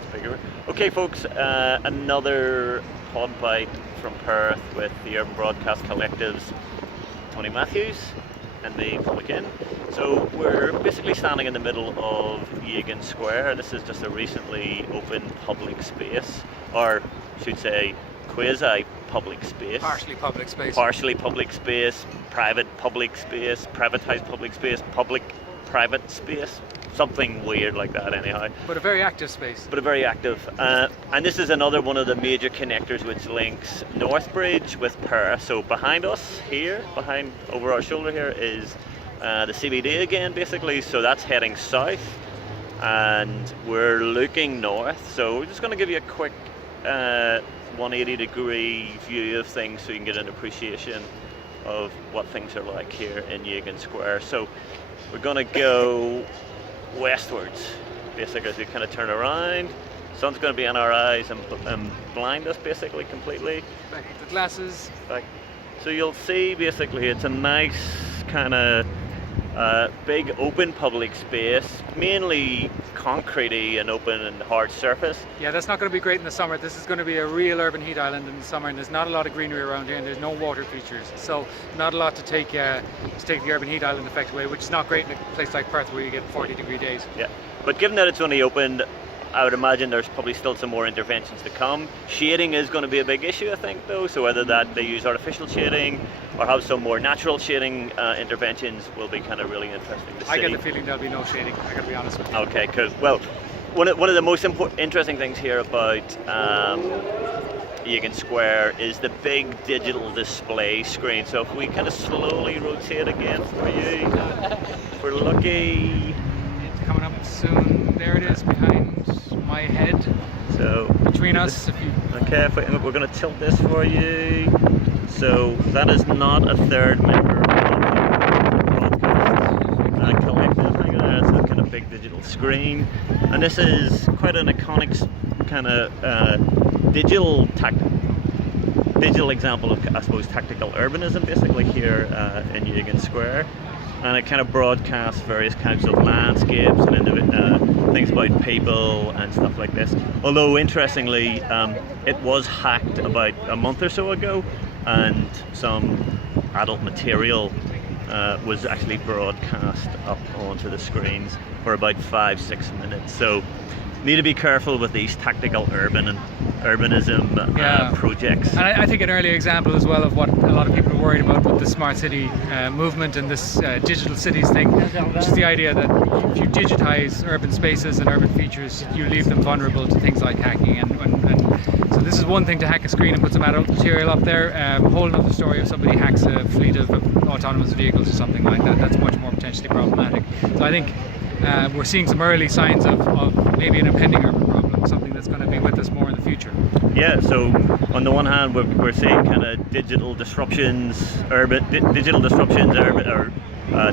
gets bigger. Okay, folks, another Podbite from Perth with the Urban Broadcast Collective's Tony Matthews and me, Maginn. So we're basically standing in the middle of Yagan Square. This is just a recently opened public space, or I should say quasi-public space. Partially public space. Partially public space, private public space, privatised public space, public-private space. Something weird like that anyhow. But a very active space. But a very active. And this is another one of the major connectors which links Northbridge with Perth. So behind us here, over our shoulder here, is the CBD again basically. So that's heading south and we're looking north. So we're just going to give you a quick 180-degree view of things so you can get an appreciation of what things are like here in Yagan Square. So we're going to go westwards basically as we kind of turn around. Sun's going to be in our eyes and blind us basically completely. Back with the glasses. Back. So you'll see basically it's a nice kind of big open public space, mainly concretey and open and hard surface. Yeah, that's not going to be great in the summer. This is going to be a real urban heat island in the summer, and there's not a lot of greenery around here, and there's no water features, so not a lot to take the urban heat island effect away, which is not great in a place like Perth where you get 40-degree days. Yeah, but given that it's only opened, I would imagine there's probably still some more interventions to come. Shading is going to be a big issue, I think, though, so whether that they use artificial shading or have some more natural shading interventions will be kind of really interesting to see. I get the feeling there'll be no shading, I gotta be honest with you. Okay, cool. Well, one of the most interesting things here about Yagan Square is the big digital display screen. So if we kind of slowly rotate again for you, if we're lucky. It's coming up soon. There it is behind my head. So between us, if you... Okay, we're going to tilt this for you. So that is not a third member of the podcast collective. Hang on, it's a kind of big digital screen, and this is quite an iconic kind of digital example of, I suppose, tactical urbanism, basically here in Yagan Square. And it kind of broadcasts various kinds of landscapes and things about people and stuff like this. Although interestingly, it was hacked about a month or so ago, and some adult material was actually broadcast up onto the screens for about 5-6 minutes. So need to be careful with these tactical urbanism projects. And I think an early example as well of what a lot of people are worried about with the smart city movement and this digital cities thing, which is the idea that if you digitize urban spaces and urban features, you leave them vulnerable to things like hacking. And so this is one thing to hack a screen and put some adult material up there. A whole other story if somebody hacks a fleet of autonomous vehicles or something like that. That's much more potentially problematic. So I think we're seeing some early signs of maybe an impending urban problem, something that's going to be with us more in the future. Yeah, so on the one hand we're seeing kind of digital disruptions,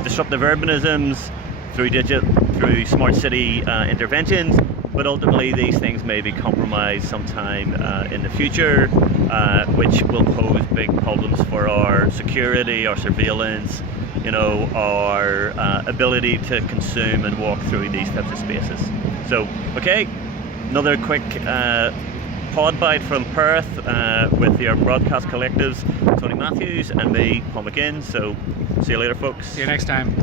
disruptive urbanisms through smart city interventions, but ultimately these things may be compromised sometime in the future, which will pose big problems for our security, our surveillance, you know, our ability to consume and walk through these types of spaces. So, okay, another quick Podbite from Perth with your broadcast collectives, Tony Matthews and me, Paul Maginn. So, see you later, folks. See you next time.